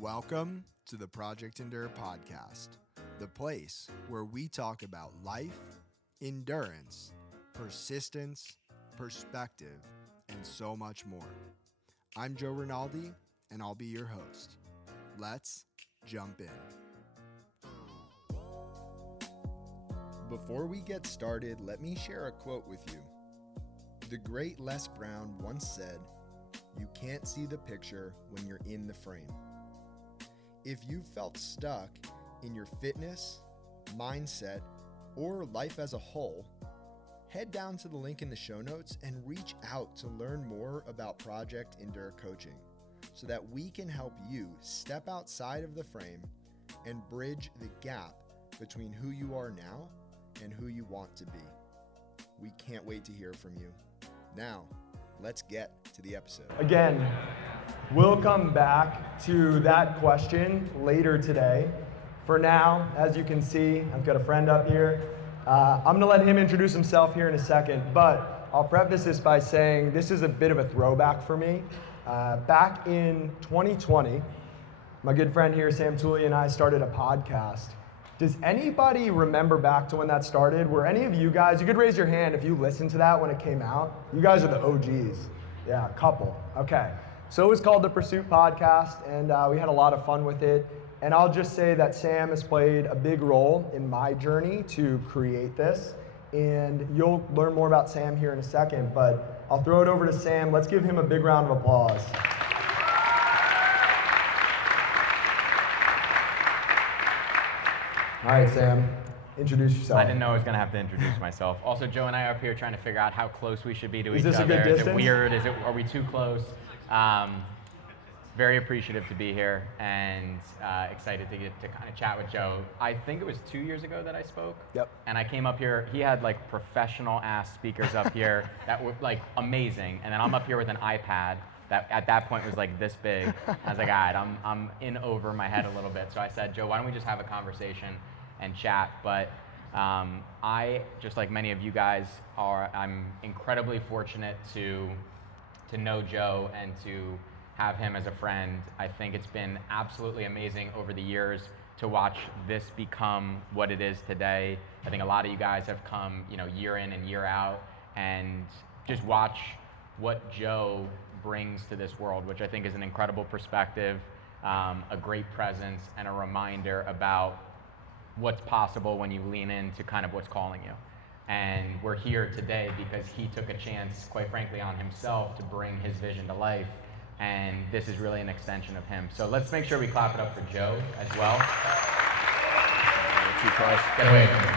Welcome to the Project Endure podcast, the place where we talk about life, endurance, persistence, perspective, and so much more. I'm Joe Rinaldi, and I'll be your host. Let's jump in. Before we get started, let me share a quote with you. The great Les Brown once said, "You can't see the picture when you're in the frame." If you've felt stuck in your fitness, mindset, or life as a whole, head down to the link in the show notes and reach out to learn more about Project Endure Coaching so that we can help you step outside of the frame and bridge the gap between who you are now and who you want to be. We can't wait to hear from you. Now, let's get to the episode. Again, we'll come back to that question later today. For now, as you can see, I've got a friend up here. I'm going to let him introduce himself here in a second, but I'll preface this by saying this is a bit of a throwback for me. Back in 2020, my good friend here, Sam Tooley, and I started a podcast. Does anybody remember back to when that started? Were any of you guys, you could raise your hand if you listened to that when it came out. You guys are the OGs. Yeah, a couple. Okay. So it was called the Pursuit Podcast, and we had a lot of fun with it. And I'll just say that Sam has played a big role in my journey to create this. And you'll learn more about Sam here in a second, but I'll throw it over to Sam. Let's give him a big round of applause. All right, Sam, introduce yourself. I didn't know I was going to have to introduce myself. Also, Joe and I are up here trying to figure out how close we should be to each other. Is this a good distance? Is it weird? Are we too close? Very appreciative to be here and excited to get to kind of chat with Joe. I think it was 2 years ago that I spoke. Yep. And I came up here, he had like professional ass speakers up here that were like amazing. And then I'm up here with an iPad that at that point was like this big. I was like, all right, I'm in over my head a little bit. So I said, Joe, why don't we just have a conversation and chat? But I, just like many of you guys I'm incredibly fortunate to know Joe and to have him as a friend. I think it's been absolutely amazing over the years to watch this become what it is today. I think a lot of you guys have come, year in and year out, and just watch what Joe brings to this world, which I think is an incredible perspective, a great presence, and a reminder about what's possible when you lean into kind of what's calling you. And we're here today because he took a chance, quite frankly, on himself to bring his vision to life. And this is really an extension of him. So let's make sure we clap it up for Joe as well. Too close. Get away from me.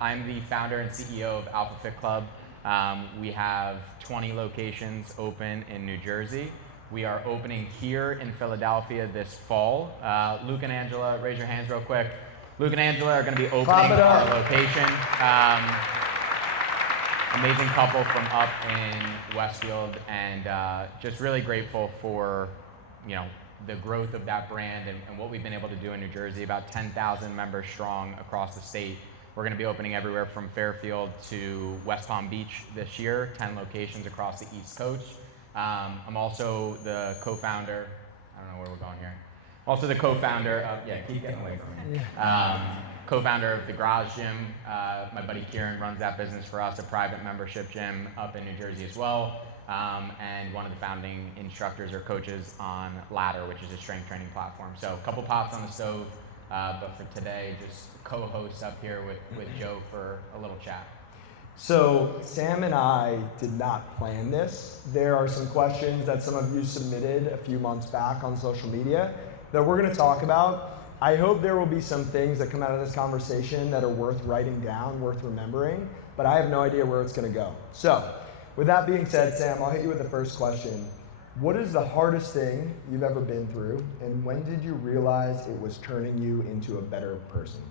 I'm the founder and CEO of Alpha Fit Club. We have 20 locations open in New Jersey. We are opening here in Philadelphia this fall. Luke and Angela, raise your hands real quick. Luke and Angela are going to be opening our location. Amazing couple from up in Westfield, and just really grateful for the growth of that brand and what we've been able to do in New Jersey. About 10,000 members strong across the state. We're going to be opening everywhere from Fairfield to West Palm Beach this year, 10 locations across the East Coast. I'm also the co-founder. I don't know where we're going here. Also the co-founder of, keep getting away from me. Co-founder of the Garage Gym. My buddy Kieran runs that business for us, a private membership gym up in New Jersey as well. And one of the founding instructors or coaches on Ladder, which is a strength training platform. So a couple pots on the stove, but for today, just co-host up here with Joe for a little chat. So Sam and I did not plan this. There are some questions that some of you submitted a few months back on social media that we're going to talk about. I hope there will be some things that come out of this conversation that are worth writing down, worth remembering, but I have no idea where it's going to go. So with that being said, Sam, I'll hit you with the first question. What is the hardest thing you've ever been through, and when did you realize it was turning you into a better person?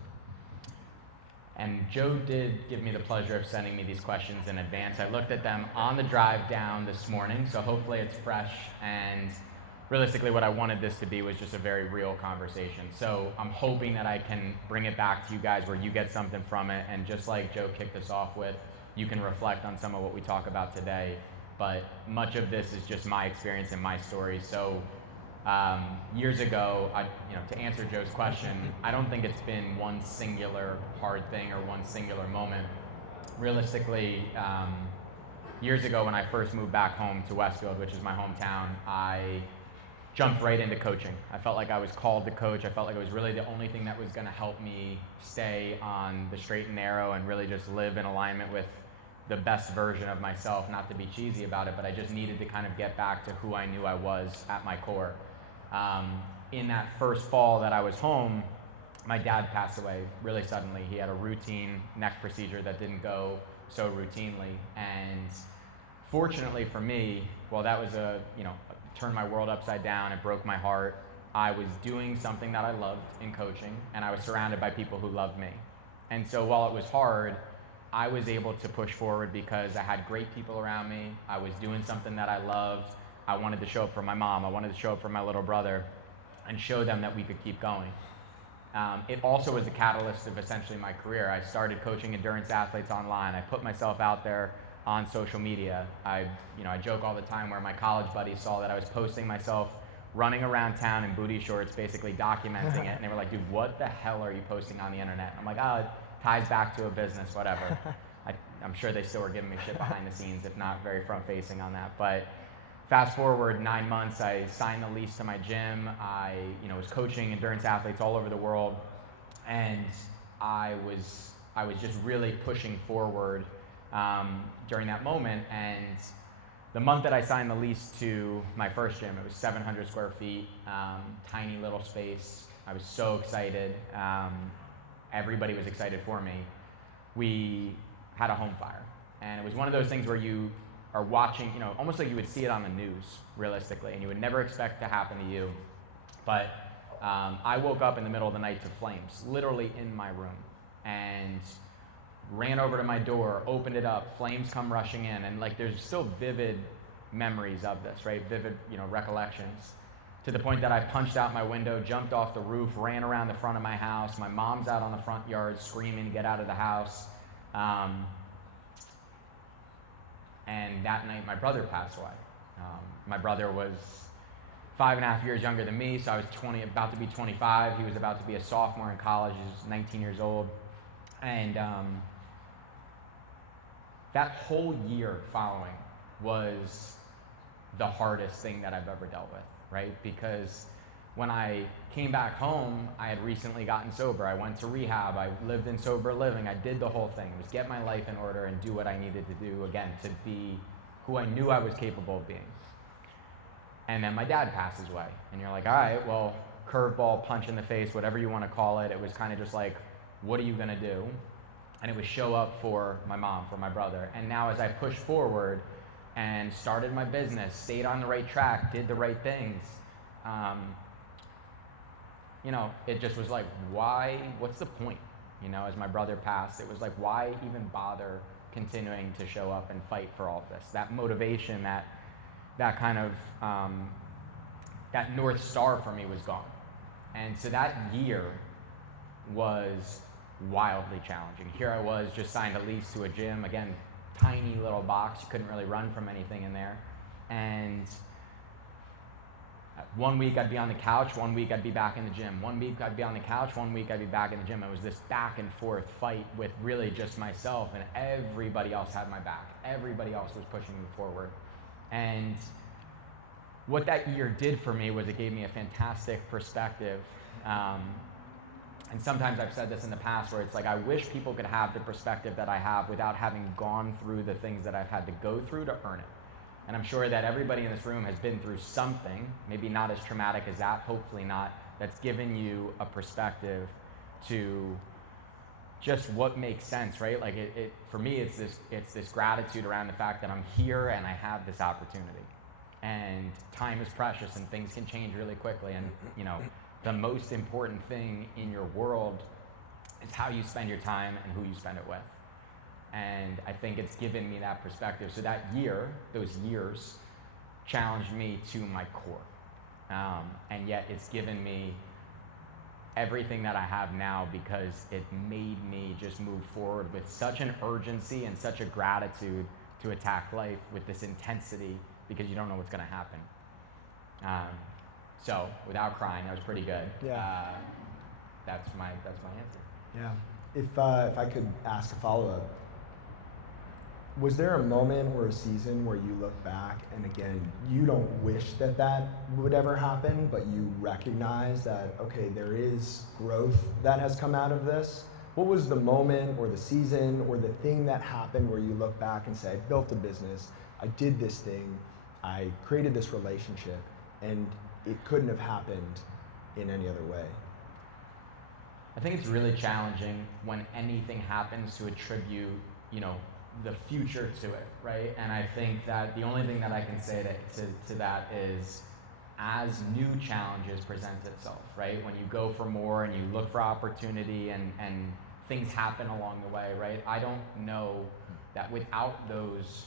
And Joe did give me the pleasure of sending me these questions in advance. I looked at them on the drive down this morning, so hopefully it's fresh. And realistically, what I wanted this to be was just a very real conversation. So I'm hoping that I can bring it back to you guys where you get something from it. And just like Joe kicked us off with, you can reflect on some of what we talk about today. but much of this is just my experience and my story. So years ago, to answer Joe's question, I don't think it's been one singular hard thing or one singular moment. Realistically, years ago when I first moved back home to Westfield, which is my hometown, I jumped right into coaching. I felt like I was called to coach. I felt like it was really the only thing that was going to help me stay on the straight and narrow and really just live in alignment with the best version of myself, not to be cheesy about it, but I just needed to kind of get back to who I knew I was at my core. In that first fall that I was home, my dad passed away really suddenly. He had a routine neck procedure that didn't go so routinely, and fortunately for me, well, that was turned my world upside down. It broke my heart. I was doing something that I loved in coaching, and I was surrounded by people who loved me. And so while it was hard, I was able to push forward because I had great people around me. I was doing something that I loved. I wanted to show up for my mom. I wanted to show up for my little brother and show them that we could keep going. It also was the catalyst of essentially my career. I started coaching endurance athletes online. I put myself out there on social media. I joke all the time where my college buddies saw that I was posting myself running around town in booty shorts, basically documenting it, and they were like, dude, what the hell are you posting on the internet? I'm like, oh, it ties back to a business, whatever. I'm sure they still were giving me shit behind the scenes, if not very front-facing on that. But fast forward 9 months, I signed the lease to my gym. I was coaching endurance athletes all over the world, and I was just really pushing forward during that moment. And the month that I signed the lease to my first gym, it was 700 square feet, tiny little space. I was so excited. Everybody was excited for me. We had a home fire, and it was one of those things where you are watching, almost like you would see it on the news, realistically, and you would never expect to happen to you. But I woke up in the middle of the night to flames, literally in my room, and ran over to my door, opened it up, flames come rushing in, and there's still vivid memories of this, right? Vivid, recollections, to the point that I punched out my window, jumped off the roof, ran around the front of my house. My mom's out on the front yard screaming, get out of the house. And that night, my brother passed away. My brother was 5.5 years younger than me, so I was about to be 25. He was about to be a sophomore in college. He was 19 years old. And that whole year following was the hardest thing that I've ever dealt with, right? Because when I came back home, I had recently gotten sober. I went to rehab. I lived in sober living. I did the whole thing. It was get my life in order and do what I needed to do, again, to be who I knew I was capable of being. And then my dad passes away. And you're like, all right, well, curveball, punch in the face, whatever you want to call it. It was kind of just like, what are you going to do? And it was show up for my mom, for my brother. And now as I pushed forward and started my business, stayed on the right track, did the right things, it just was like, why, what's the point? As my brother passed, it was like, why even bother continuing to show up and fight for all of this? That motivation, that kind of, that North Star for me was gone. And so that year was wildly challenging. Here I was, just signed a lease to a gym, again, tiny little box, you couldn't really run from anything in there. And 1 week I'd be on the couch, 1 week I'd be back in the gym. 1 week I'd be on the couch, 1 week I'd be back in the gym. It was this back and forth fight with really just myself, and everybody else had my back. Everybody else was pushing me forward. And what that year did for me was it gave me a fantastic perspective. And sometimes I've said this in the past where it's like, I wish people could have the perspective that I have without having gone through the things that I've had to go through to earn it. And I'm sure that everybody in this room has been through something, maybe not as traumatic as that, hopefully not, that's given you a perspective to just what makes sense, right? Like for me, it's this gratitude around the fact that I'm here and I have this opportunity. And time is precious and things can change really quickly. And the most important thing in your world is how you spend your time and who you spend it with. And I think it's given me that perspective. So that year, those years, challenged me to my core. And yet it's given me everything that I have now because it made me just move forward with such an urgency and such a gratitude to attack life with this intensity because you don't know what's going to happen. So without crying, that was pretty good. Yeah. That's my answer. Yeah. If I could ask a follow-up, was there a moment or a season where you look back and again, you don't wish that that would ever happen, but you recognize that, okay, there is growth that has come out of this? What was the moment or the season or the thing that happened where you look back and say, I built a business, I did this thing, I created this relationship, and it couldn't have happened in any other way? I think it's really challenging when anything happens to attribute, the future to it, right? And I think that the only thing that I can say to that is, as new challenges present itself, right? When you go for more and you look for opportunity and things happen along the way, right? I don't know that without those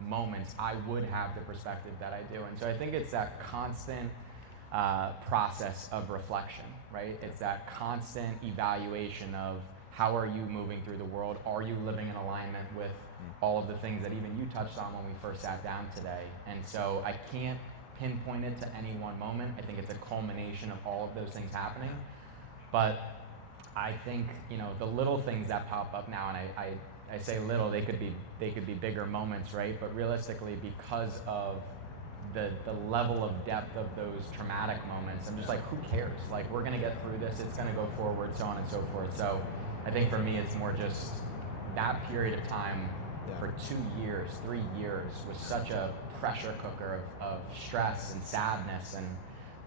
moments, I would have the perspective that I do. And so I think it's that constant process of reflection, right? It's that constant evaluation of how are you moving through the world? Are you living in alignment with all of the things that even you touched on when we first sat down today? And so I can't pinpoint it to any one moment. I think it's a culmination of all of those things happening. But I think, the little things that pop up now, and I say little, they could be bigger moments, right? But realistically, because of the level of depth of those traumatic moments, I'm just like, who cares? Like, we're gonna get through this, it's gonna go forward, so on and so forth. So I think for me, it's more just that period of time for 2 years, 3 years was such a pressure cooker of stress and sadness and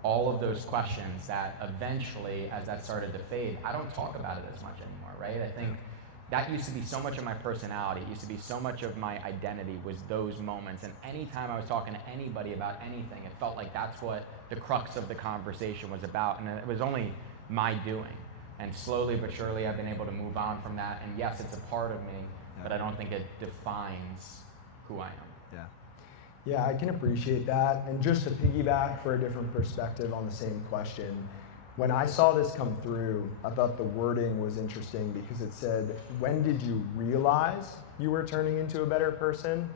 all of those questions that eventually, as that started to fade, I don't talk about it as much anymore, right? I think that used to be so much of my personality, it used to be so much of my identity was those moments. And anytime I was talking to anybody about anything, it felt like that's what the crux of the conversation was about. And it was only my doing. And slowly but surely, I've been able to move on from that. And yes, it's a part of me, but I don't think it defines who I am. Yeah. Yeah, I can appreciate that. And just to piggyback for a different perspective on the same question, when I saw this come through, I thought the wording was interesting because it said, when did you realize you were turning into a better person?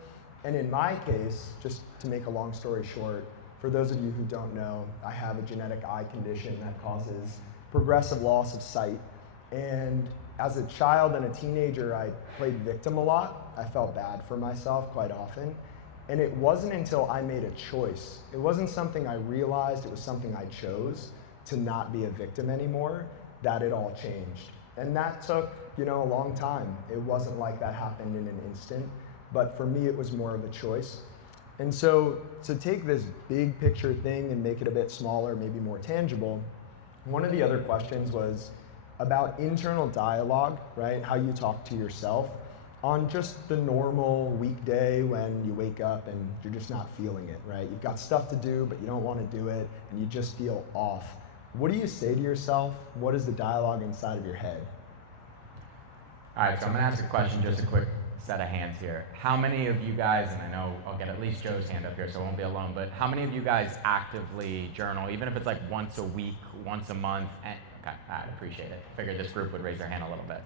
And in my case, just to make a long story short, for those of you who don't know, I have a genetic eye condition that causes progressive loss of sight. And as a child and a teenager, I played victim a lot. I felt bad for myself quite often. And it wasn't until I made a choice. It wasn't something I realized, it was something I chose to not be a victim anymore, that it all changed. And that took, a long time. It wasn't like that happened in an instant, but for me, it was more of a choice. And so to take this big picture thing and make it a bit smaller, maybe more tangible, one of the other questions was about internal dialogue, right? How you talk to yourself on just the normal weekday when you wake up and you're just not feeling it, right? You've got stuff to do, but you don't want to do it, and you just feel off. What do you say to yourself? What is the dialogue inside of your head? All right, so I'm gonna ask a question, just a quick set of hands here. How many of you guys, and I know I'll get at least Joe's hand up here, so I won't be alone, but how many of you guys actively journal, even if it's like once a week, once a month? Okay, I'd appreciate it. Figured this group would raise their hand a little bit.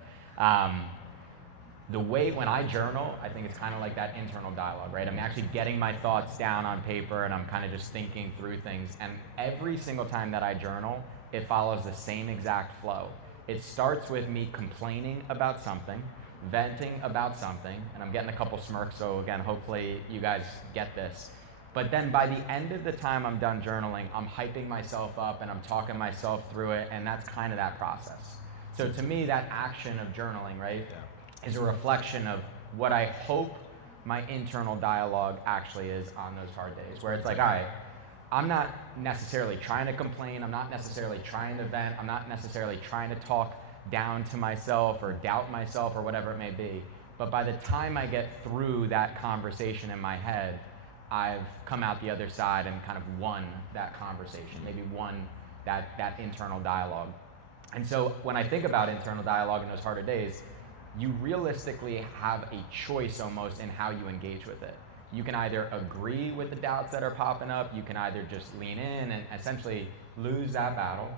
The way when I journal, I think it's kind of like that internal dialogue, right? I'm actually getting my thoughts down on paper and I'm kind of just thinking through things. And every single time that I journal, it follows the same exact flow. It starts with me complaining about something, venting about something, and I'm getting a couple smirks, so again, hopefully you guys get this. But then by the end of the time I'm done journaling, I'm hyping myself up and I'm talking myself through it, and that's kind of that process. So to me, that action of journaling, right, is a reflection of what I hope my internal dialogue actually is on those hard days, where it's like, all right, I'm not necessarily trying to complain, I'm not necessarily trying to vent, I'm not necessarily trying to talk down to myself or doubt myself or whatever it may be. But by the time I get through that conversation in my head, I've come out the other side and kind of won that conversation, maybe won that internal dialogue. And so when I think about internal dialogue in those harder days, you realistically have a choice almost in how you engage with it. You can either agree with the doubts that are popping up, you can either just lean in and essentially lose that battle,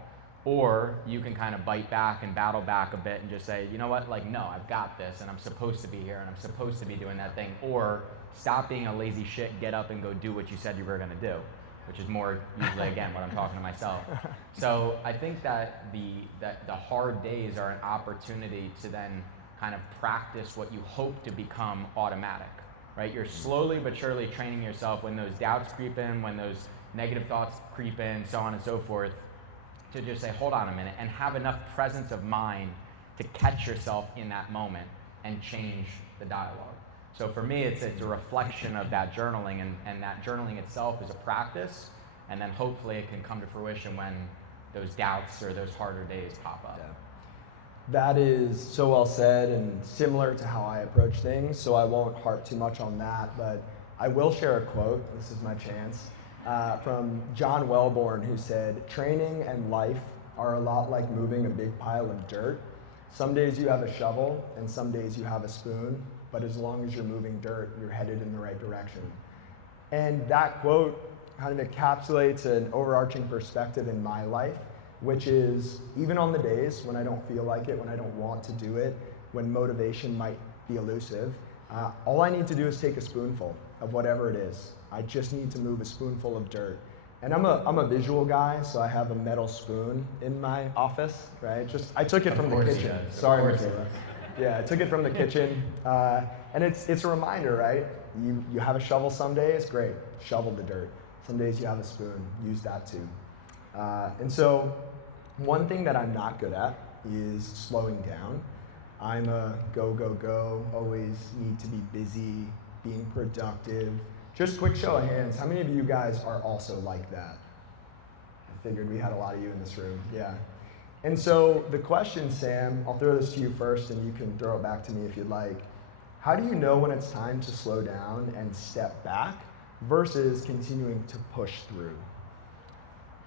or you can kind of bite back and battle back a bit and just say, you know what, like, no, I've got this and I'm supposed to be here and I'm supposed to be doing that thing, or stop being a lazy shit, get up and go do what you said you were gonna do, which is more usually, again, what I'm talking to myself. So I think that the hard days are an opportunity to then kind of practice what you hope to become automatic, right? You're slowly but surely training yourself when those doubts creep in, when those negative thoughts creep in, so on and so forth, to just say, hold on a minute, and have enough presence of mind to catch yourself in that moment and change the dialogue. So for me, it's a reflection of that journaling, and that journaling itself is a practice, and then hopefully it can come to fruition when those doubts or those harder days pop up. Yeah. That is so well said and similar to how I approach things, so I won't harp too much on that, but I will share a quote, this is my chance, from John Wellborn, who said, "Training and life are a lot like moving a big pile of dirt. Some days you have a shovel and some days you have a spoon, but as long as you're moving dirt, you're headed in the right direction." And that quote kind of encapsulates an overarching perspective in my life, which is even on the days when I don't feel like it, when I don't want to do it, when motivation might be elusive, all I need to do is take a spoonful of whatever it is. I just need to move a spoonful of dirt. And I'm a visual guy, so I have a metal spoon in my office, right? I took it from the kitchen. Sorry, Michaela. Yeah, I took it from the kitchen. And it's a reminder, right? You have a shovel some days, great, shovel the dirt. Some days you have a spoon, use that too. And so one thing that I'm not good at is slowing down. I'm a go, go, go, always need to be busy, being productive. Just quick show of hands, how many of you guys are also like that? I figured we had a lot of you in this room, yeah. And so the question, Sam, I'll throw this to you first and you can throw it back to me if you'd like. How do you know when it's time to slow down and step back versus continuing to push through?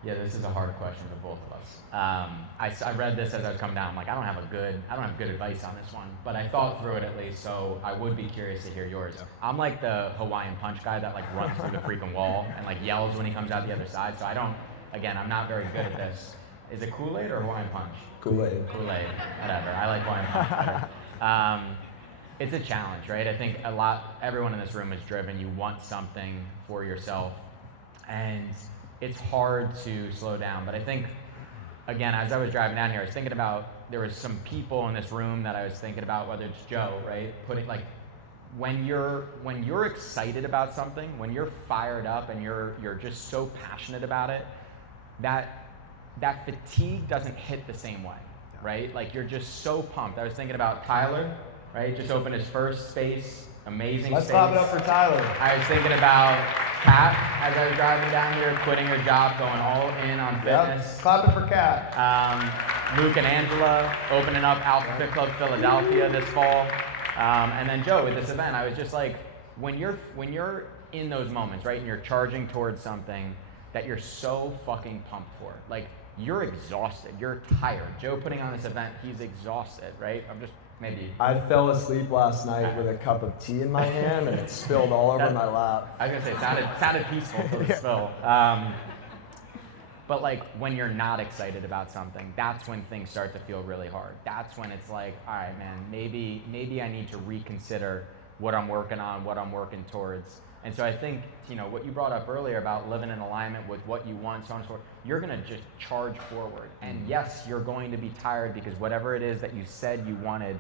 Yeah, this is a hard question for both of us. I read this as I was coming down. I'm like, I don't have good advice on this one, but I thought through it at least, so I would be curious to hear yours. I'm like the Hawaiian punch guy that like runs through the freaking wall and like yells when he comes out the other side. So I'm not very good at this. Is it Kool-Aid or Hawaiian punch? Kool-Aid. Kool-Aid, whatever. I like Hawaiian punch better. It's a challenge, right? I think everyone in this room is driven. You want something for yourself, and it's hard to slow down. But I think, again, as I was driving down here, I was thinking about, there was some people in this room that I was thinking about, whether it's Joe, right? When you're excited about something, when you're fired up and you're just so passionate about it, that fatigue doesn't hit the same way, right? Like you're just so pumped. I was thinking about Tyler, right? Just opened his first space, amazing Let's space. clap it up for Tyler. I was thinking about Kat as I was driving down here, quitting her job, going all in on fitness. Yep. Clap it for Kat. Luke and Angela opening up Alpha Fit Club Philadelphia this fall. And then Joe with this event. I was just like, when you're in those moments, right, and you're charging towards something that you're so fucking pumped for, like you're exhausted, you're tired. Joe putting on this event, he's exhausted, right? I fell asleep last night with a cup of tea in my hand and it spilled all over my lap. I was gonna say, it sounded peaceful till the spill. But like when you're not excited about something, that's when things start to feel really hard. That's when it's like, all right, man, maybe I need to reconsider what I'm working on, what I'm working towards. And so I think, what you brought up earlier about living in alignment with what you want, so on and so forth, you're gonna just charge forward. And yes, you're going to be tired because whatever it is that you said you wanted,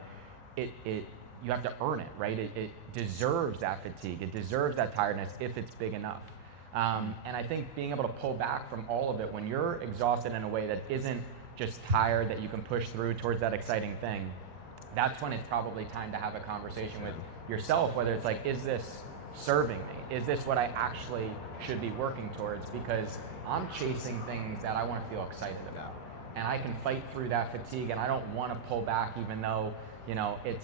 you have to earn it, right? It deserves that fatigue. It deserves that tiredness if it's big enough. And I think being able to pull back from all of it when you're exhausted in a way that isn't just tired, that you can push through towards that exciting thing, that's when it's probably time to have a conversation with yourself, whether it's like, is this serving me? Is this what I actually should be working towards? Because I'm chasing things that I want to feel excited about. And I can fight through that fatigue, and I don't want to pull back even though, it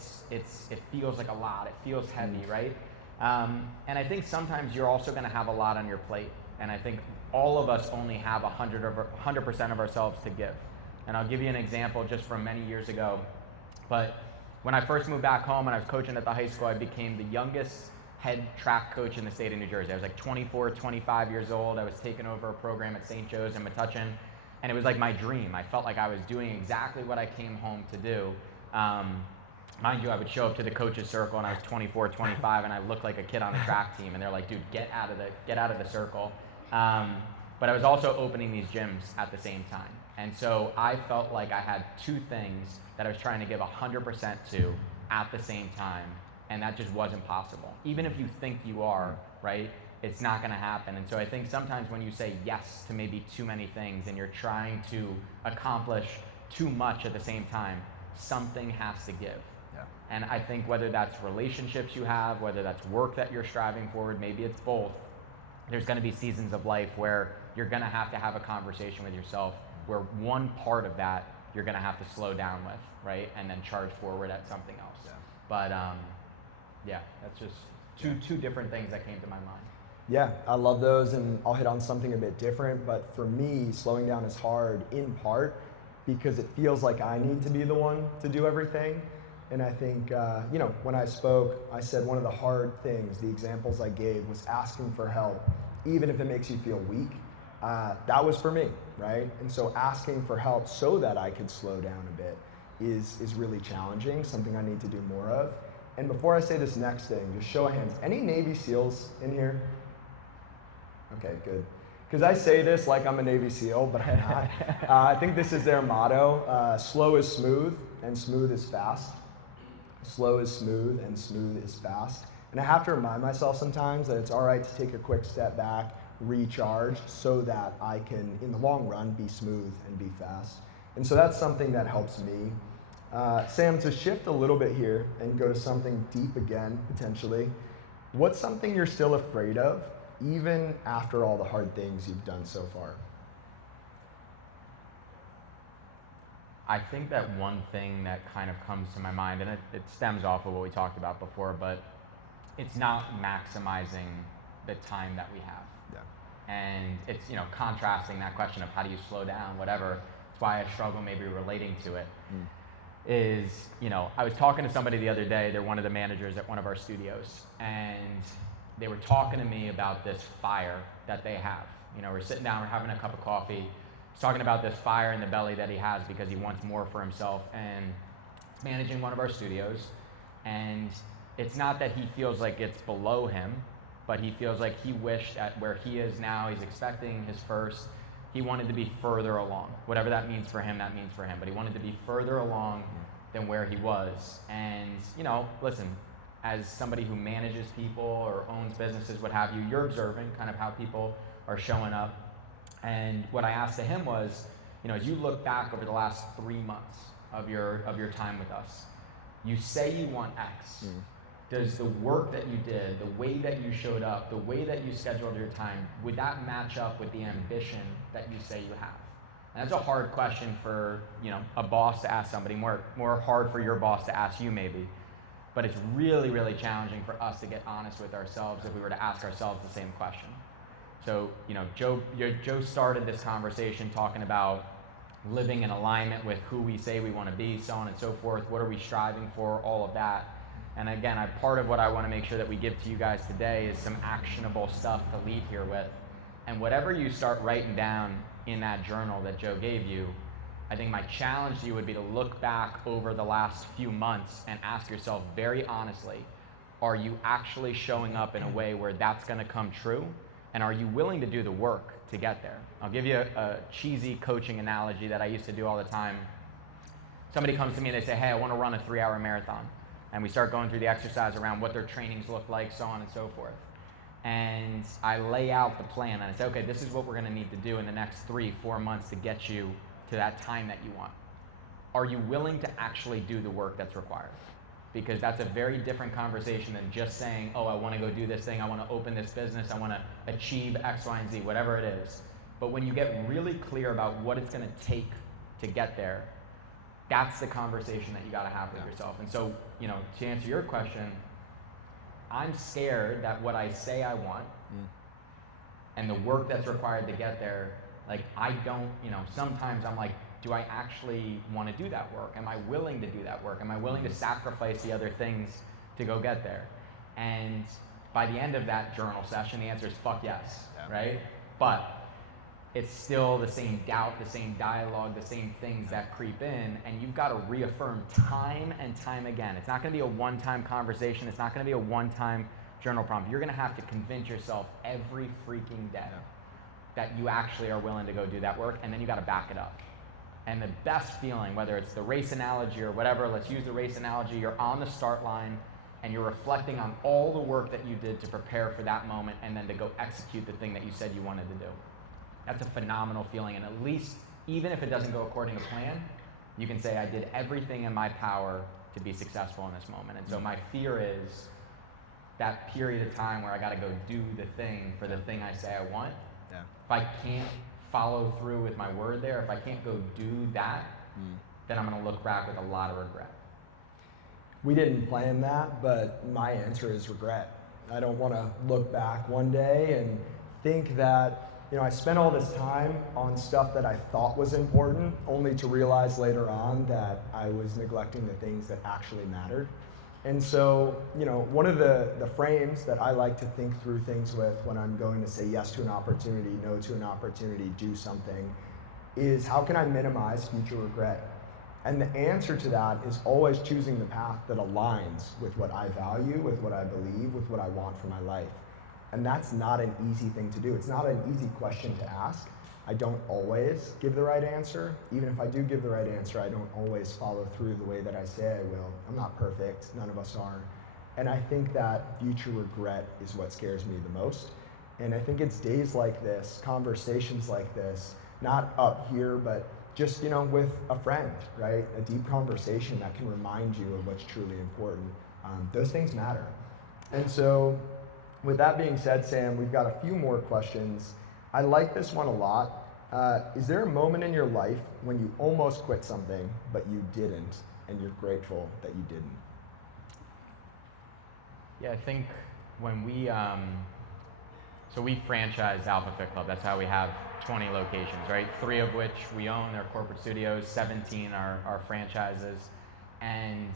feels like a lot, it feels heavy, right? And I think sometimes you're also going to have a lot on your plate. And I think all of us only have 100% of ourselves to give. And I'll give you an example just from many years ago. But when I first moved back home and I was coaching at the high school, I became the youngest head track coach in the state of New Jersey. I was like 24, 25 years old. I was taking over a program at St. Joe's in Metuchen. And it was like my dream. I felt like I was doing exactly what I came home to do. Mind you, I would show up to the coaches circle and I was 24, 25, and I looked like a kid on the track team, and they're like, dude, get out of the circle. But I was also opening these gyms at the same time. And so I felt like I had two things that I was trying to give 100% to at the same time, and that just wasn't possible. Even if you think you are, right, it's not gonna happen. And so I think sometimes when you say yes to maybe too many things and you're trying to accomplish too much at the same time, something has to give. Yeah. And I think whether that's relationships you have, whether that's work that you're striving forward, maybe it's both, there's gonna be seasons of life where you're gonna have to have a conversation with yourself where one part of that you're gonna have to slow down with, right? And then charge forward at something else. Yeah. But yeah, that's just two different things that came to my mind. Yeah, I love those, and I'll hit on something a bit different, but for me, slowing down is hard in part because it feels like I need to be the one to do everything. And I think, when I spoke, I said one of the hard things, the examples I gave, was asking for help, even if it makes you feel weak. That was for me, right? And so asking for help so that I could slow down a bit is really challenging, something I need to do more of. And before I say this next thing, just show of hands, any Navy SEALs in here? Okay, good. Because I say this like I'm a Navy SEAL, but I'm not. I think this is their motto, slow is smooth and smooth is fast. Slow is smooth and smooth is fast. And I have to remind myself sometimes that it's all right to take a quick step back, recharge, so that I can, in the long run, be smooth and be fast. And so that's something that helps me. Sam, to shift a little bit here and go to something deep again, potentially, what's something you're still afraid of, even after all the hard things you've done so far? I think that one thing that kind of comes to my mind, and it stems off of what we talked about before, but it's not maximizing the time that we have. Yeah. And it's, contrasting that question of how do you slow down, whatever. It's why I struggle maybe relating to it. Is, I was talking to somebody the other day, they're one of the managers at one of our studios, and they were talking to me about this fire that they have. We're sitting down, we're having a cup of coffee. He's talking about this fire in the belly that he has because he wants more for himself, and he's managing one of our studios. And it's not that he feels like it's below him, but he feels like he wished at where he is now, he's expecting his first, he wanted to be further along. Whatever that means for him, that means for him. But he wanted to be further along than where he was. And, listen, as somebody who manages people or owns businesses, what have you, you're observing kind of how people are showing up. And what I asked to him was, as you look back over the last 3 months of your time with us, you say you want X. Does the work that you did, the way that you showed up, the way that you scheduled your time, would that match up with the ambition that you say you have? And that's a hard question for a boss to ask somebody, more hard for your boss to ask you maybe. But it's really, really challenging for us to get honest with ourselves if we were to ask ourselves the same question. So, Joe started this conversation talking about living in alignment with who we say we want to be, so on and so forth. What are we striving for? All of that. And again, part of what I want to make sure that we give to you guys today is some actionable stuff to leave here with. And whatever you start writing down in that journal that Joe gave you, I think my challenge to you would be to look back over the last few months and ask yourself very honestly, are you actually showing up in a way where that's going to come true? And are you willing to do the work to get there? I'll give you a cheesy coaching analogy that I used to do all the time. Somebody comes to me and they say, hey, I want to run a 3-hour marathon. And we start going through the exercise around what their trainings look like, so on and so forth. And I lay out the plan and I say, okay, this is what we're going to need to do in the next 3-4 months to get you to that time that you want. Are you willing to actually do the work that's required? Because that's a very different conversation than just saying, oh, I want to go do this thing, I want to open this business, I want to achieve X, Y, and Z, whatever it is. But when you get really clear about what it's going to take to get there, that's the conversation that you got to have with yourself. And so, to answer your question, I'm scared that what I say I want and the work that's required to get there, I don't, sometimes I'm like, do I actually want to do that work? Am I willing to do that work? Am I willing to sacrifice the other things to go get there? And by the end of that journal session, the answer is fuck yes, right? But it's still the same doubt, the same dialogue, the same things that creep in, and you've got to reaffirm time and time again. It's not going to be a one-time conversation. It's not going to be a one-time journal prompt. You're going to have to convince yourself every freaking day that you actually are willing to go do that work, and then you got to back it up. And the best feeling, whether it's the race analogy or whatever, let's use the race analogy, you're on the start line and you're reflecting on all the work that you did to prepare for that moment and then to go execute the thing that you said you wanted to do. That's a phenomenal feeling, and at least, even if it doesn't go according to plan, you can say, I did everything in my power to be successful in this moment. And so my fear is that period of time where I gotta go do the thing for the thing I say I want. Yeah. If I can't follow through with my word there, if I can't go do that, then I'm gonna look back with a lot of regret. We didn't plan that, but my answer is regret. I don't wanna look back one day and think that, I spent all this time on stuff that I thought was important, only to realize later on that I was neglecting the things that actually mattered. And so, one of the frames that I like to think through things with when I'm going to say yes to an opportunity, no to an opportunity, do something, is how can I minimize future regret? And the answer to that is always choosing the path that aligns with what I value, with what I believe, with what I want for my life. And that's not an easy thing to do. It's not an easy question to ask. I don't always give the right answer. Even if I do give the right answer, I don't always follow through the way that I say I will. I'm not perfect, none of us are. And I think that future regret is what scares me the most. And I think it's days like this, conversations like this, not up here, but just, with a friend, right? A deep conversation that can remind you of what's truly important. Those things matter. And so, with that being said, Sam, we've got a few more questions. I like this one a lot. Is there a moment in your life when you almost quit something, but you didn't, and you're grateful that you didn't? Yeah, I think when we franchise Alpha Fit Club. That's how we have 20 locations, right? 3 of which we own, they're corporate studios, 17 are franchises. And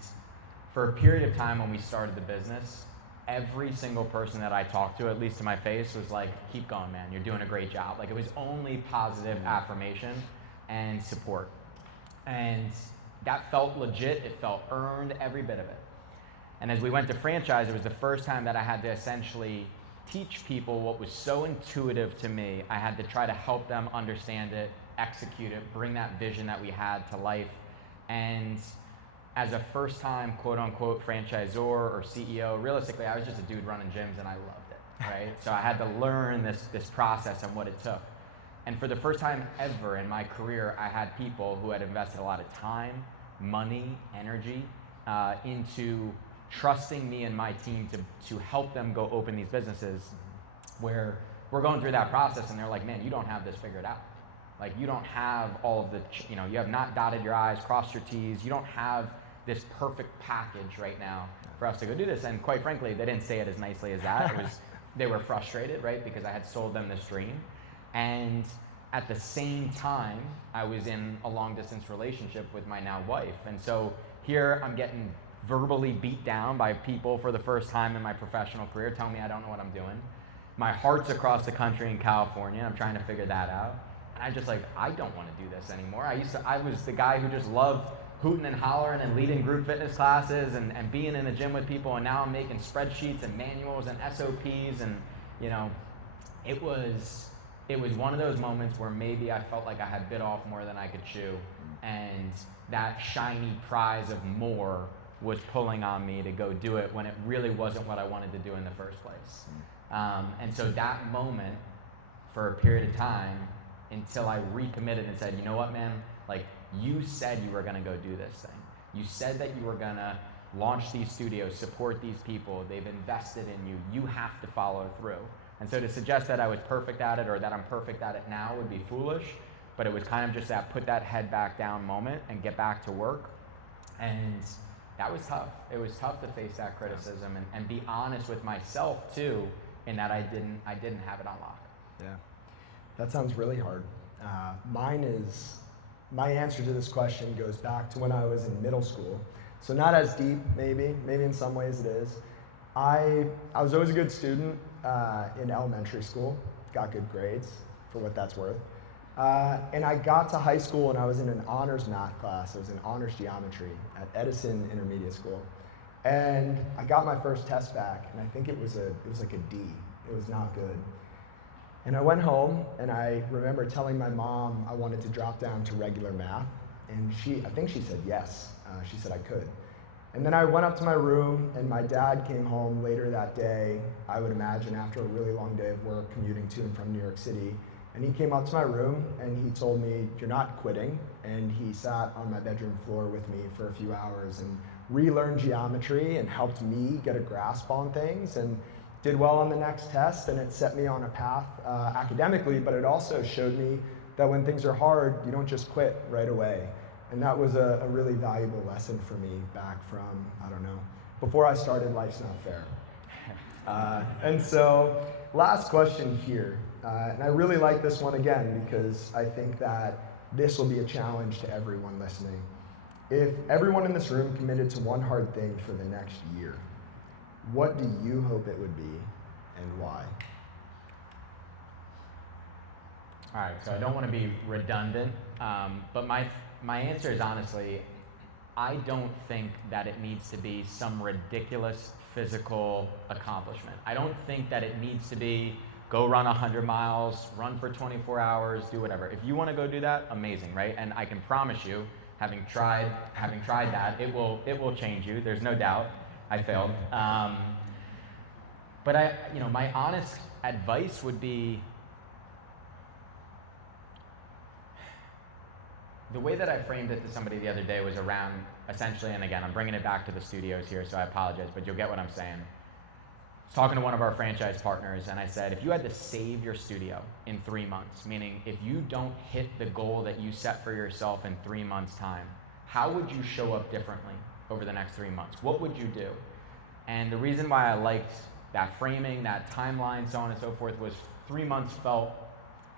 for a period of time when we started the business, every single person that I talked to, at least to my face, was like, keep going, man, you're doing a great job. Like, it was only positive affirmation and support. And that felt legit, it felt earned, every bit of it. And as we went to franchise, it was the first time that I had to essentially teach people what was so intuitive to me. I had to try to help them understand it, execute it, bring that vision that we had to life. And as a first-time, quote-unquote, franchisor or CEO, realistically, I was just a dude running gyms and I loved it, right? So I had to learn this process and what it took. And for the first time ever in my career, I had people who had invested a lot of time, money, energy into trusting me and my team to help them go open these businesses, where we're going through that process and they're like, man, you don't have this figured out. Like, you don't have all of the, you have not dotted your I's, crossed your T's. You don't have this perfect package right now for us to go do this. And quite frankly, they didn't say it as nicely as that. It was, they were frustrated, right? Because I had sold them this dream. And at the same time, I was in a long distance relationship with my now wife. And so here I'm getting verbally beat down by people for the first time in my professional career, telling me I don't know what I'm doing. My heart's across the country in California. I'm trying to figure that out. And I just I don't want to do this anymore. I was the guy who just loved hooting and hollering and leading group fitness classes and being in the gym with people, and now I'm making spreadsheets and manuals and SOPs, and it was one of those moments where maybe I felt like I had bit off more than I could chew, and that shiny prize of more was pulling on me to go do it when it really wasn't what I wanted to do in the first place. And so that moment, for a period of time, until I recommitted and said, you know what, man, you said you were gonna go do this thing. You said that you were gonna launch these studios, support these people, they've invested in you, you have to follow through. And so to suggest that I was perfect at it or that I'm perfect at it now would be foolish, but it was kind of just that put that head back down moment and get back to work. And that was tough. It was tough to face that criticism and be honest with myself too, in that I didn't have it on lock. Yeah, that sounds really hard. My answer to this question goes back to when I was in middle school. So not as deep, maybe in some ways it is. I was always a good student in elementary school, got good grades, for what that's worth. And I got to high school and I was in an honors math class. I was in honors geometry at Edison Intermediate School. And I got my first test back, and I think it was like a D. It was not good. And I went home, and I remember telling my mom I wanted to drop down to regular math, and I think she said yes. She said I could. And then I went up to my room, and my dad came home later that day, I would imagine after a really long day of work commuting to and from New York City. And he came up to my room, and he told me, "You're not quitting." And he sat on my bedroom floor with me for a few hours and relearned geometry and helped me get a grasp on things, and did well on the next test, and it set me on a path academically, but it also showed me that when things are hard, you don't just quit right away. And that was a really valuable lesson for me back from, I don't know, before I started Life's Not Fair. And so, last question here. And I really like this one again because I think that this will be a challenge to everyone listening. If everyone in this room committed to one hard thing for the next year, what do you hope it would be and why? All right, so I don't want to be redundant, but my answer is honestly, I don't think that it needs to be some ridiculous physical accomplishment. I don't think that it needs to be go run 100 miles, run for 24 hours, do whatever. If you want to go do that, amazing, right? And I can promise you, having tried that, it will change you. There's no doubt. I failed. But my honest advice would be, the way that I framed it to somebody the other day was around essentially, and again, I'm bringing it back to the studios here, so I apologize, but you'll get what I'm saying. I was talking to one of our franchise partners, and I said, if you had to save your studio in 3 months, meaning if you don't hit the goal that you set for yourself in 3 months' time, how would you show up differently over the next 3 months? What would you do? And the reason why I liked that framing, that timeline, so on and so forth, was 3 months felt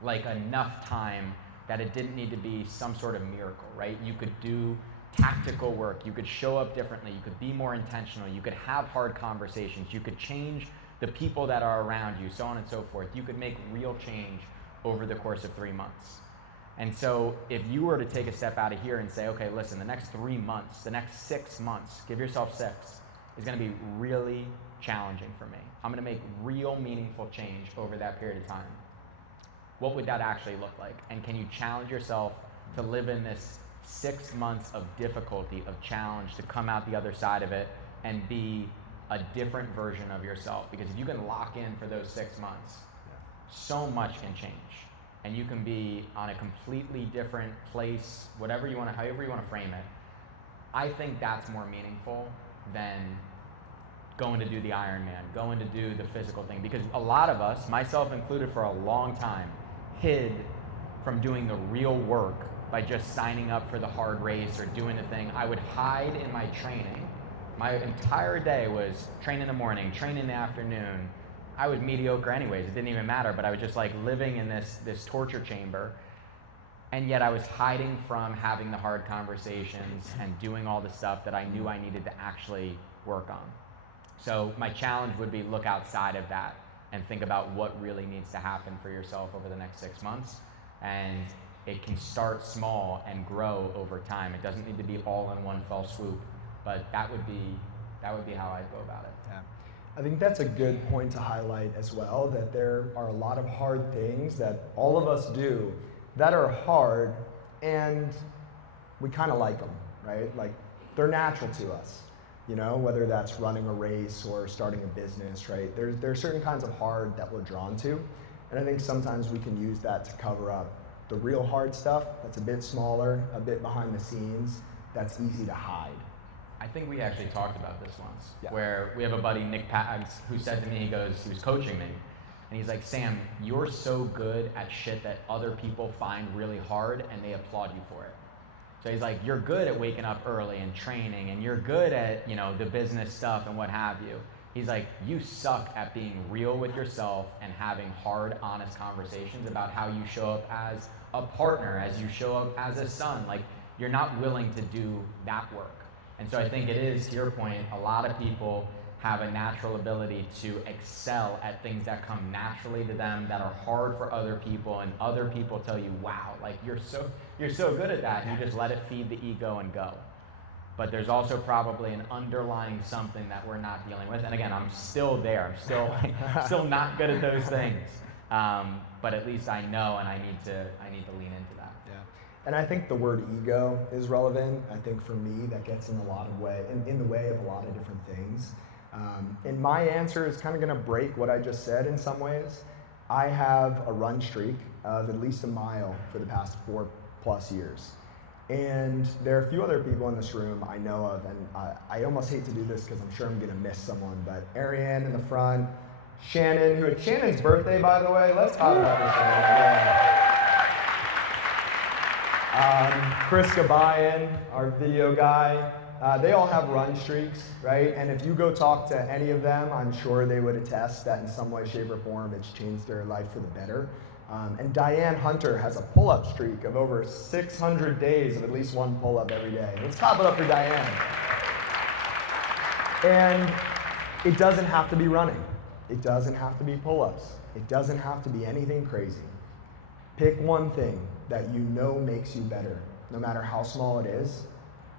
like enough time that it didn't need to be some sort of miracle, right? You could do tactical work, you could show up differently, you could be more intentional, you could have hard conversations, you could change the people that are around you, so on and so forth. You could make real change over the course of 3 months. And so if you were to take a step out of here and say, okay, listen, the next 3 months, the next 6 months, give yourself 6, is gonna be really challenging for me. I'm gonna make real meaningful change over that period of time. What would that actually look like? And can you challenge yourself to live in this 6 months of difficulty, of challenge, to come out the other side of it and be a different version of yourself? Because if you can lock in for those 6 months, so much can change. And you can be on a completely different place, however you want to frame it. I think that's more meaningful than going to do the Ironman, going to do the physical thing. Because a lot of us, myself included for a long time, hid from doing the real work by just signing up for the hard race or doing the thing. I would hide in my training. My entire day was train in the morning, train in the afternoon. I was mediocre anyways, it didn't even matter, but I was just like living in this torture chamber. And yet I was hiding from having the hard conversations and doing all the stuff that I knew I needed to actually work on. So my challenge would be look outside of that and think about what really needs to happen for yourself over the next 6 months. And it can start small and grow over time. It doesn't need to be all in one fell swoop, but that would be how I'd go about it. Yeah. I think that's a good point to highlight as well, that there are a lot of hard things that all of us do that are hard, and we kind of like them, right? Like, they're natural to us, you know, whether that's running a race or starting a business, right? There are certain kinds of hard that we're drawn to, and I think sometimes we can use that to cover up the real hard stuff that's a bit smaller, a bit behind the scenes, that's easy to hide. I think we actually talked about this once, where we have a buddy, Nick Pags, who said to me, he was coaching me, and he's like, Sam, you're so good at shit that other people find really hard and they applaud you for it. So he's like, you're good at waking up early and training, and you're good at, the business stuff and what have you. He's like, you suck at being real with yourself and having hard, honest conversations about how you show up as a partner, as you show up as a son. Like, you're not willing to do that work. And so I think it is, to your point, a lot of people have a natural ability to excel at things that come naturally to them, that are hard for other people, and other people tell you, wow, like you're so good at that, and you just let it feed the ego and go. But there's also probably an underlying something that we're not dealing with. And again, I'm still there. I'm still not good at those things. But at least I know, and I need to lean into that. Yeah. And I think the word ego is relevant. I think for me, that gets in the way of a lot of different things. And my answer is kind of going to break what I just said in some ways. I have a run streak of at least a mile for the past 4+ years. And there are a few other people in this room I know of, and I almost hate to do this because I'm sure I'm going to miss someone, but Ariane in the front, Shannon, Shannon's birthday, by the way. Let's talk about this, Shannon. Yeah. Chris Gabayan, our video guy. They all have run streaks, right? And if you go talk to any of them, I'm sure they would attest that in some way, shape, or form, it's changed their life for the better. And Diane Hunter has a pull-up streak of over 600 days of at least one pull-up every day. Let's clap it up for Diane. And it doesn't have to be running. It doesn't have to be pull-ups. It doesn't have to be anything crazy. Pick one thing that you know makes you better, no matter how small it is.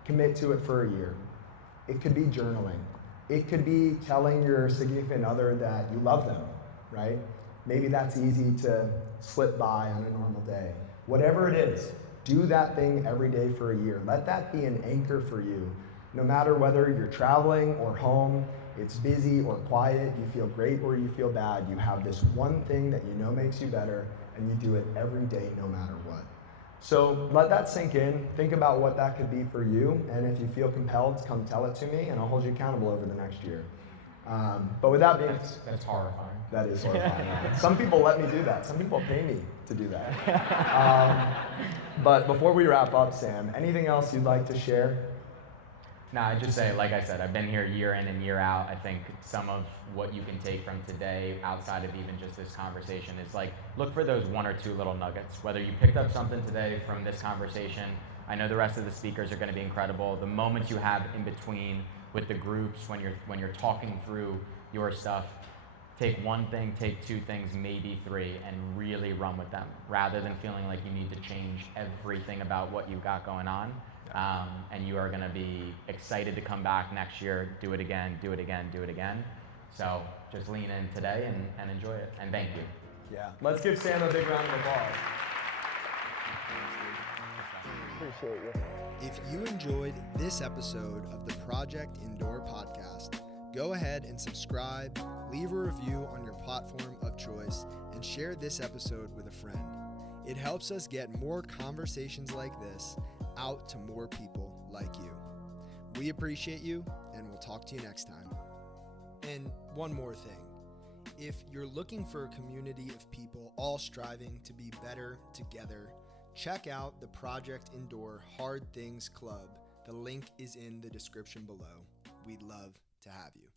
Commit to it for a year. It could be journaling. It could be telling your significant other that you love them, right? Maybe that's easy to slip by on a normal day. Whatever it is, do that thing every day for a year. Let that be an anchor for you. No matter whether you're traveling or home, it's busy or quiet, you feel great or you feel bad, you have this one thing that you know makes you better, and you do it every day no matter what. So let that sink in. Think about what that could be for you, and if you feel compelled, come tell it to me, and I'll hold you accountable over the next year. But with that being that's horrifying. That is horrifying. Some people let me do that. Some people pay me to do that. But before we wrap up, Sam, anything else you'd like to share? No, I'd just say, like I said, I've been here year in and year out. I think some of what you can take from today, outside of even just this conversation, is like, look for those one or two little nuggets. Whether you picked up something today from this conversation, I know the rest of the speakers are going to be incredible. The moments you have in between with the groups, when you're talking through your stuff, take one thing, take two things, maybe three, and really run with them, rather than feeling like you need to change everything about what you've got going on. And you are going to be excited to come back next year, do it again, do it again, do it again. So just lean in today and enjoy it. And thank you. Yeah. Let's give Sam a big round of applause. Appreciate you. If you enjoyed this episode of the Project Indoor podcast, go ahead and subscribe, leave a review on your platform of choice, and share this episode with a friend. It helps us get more conversations like this out to more people like you. We appreciate you, and we'll talk to you next time. And one more thing. If you're looking for a community of people all striving to be better together, check out the Project Indoor Hard Things Club. The link is in the description below. We'd love to have you.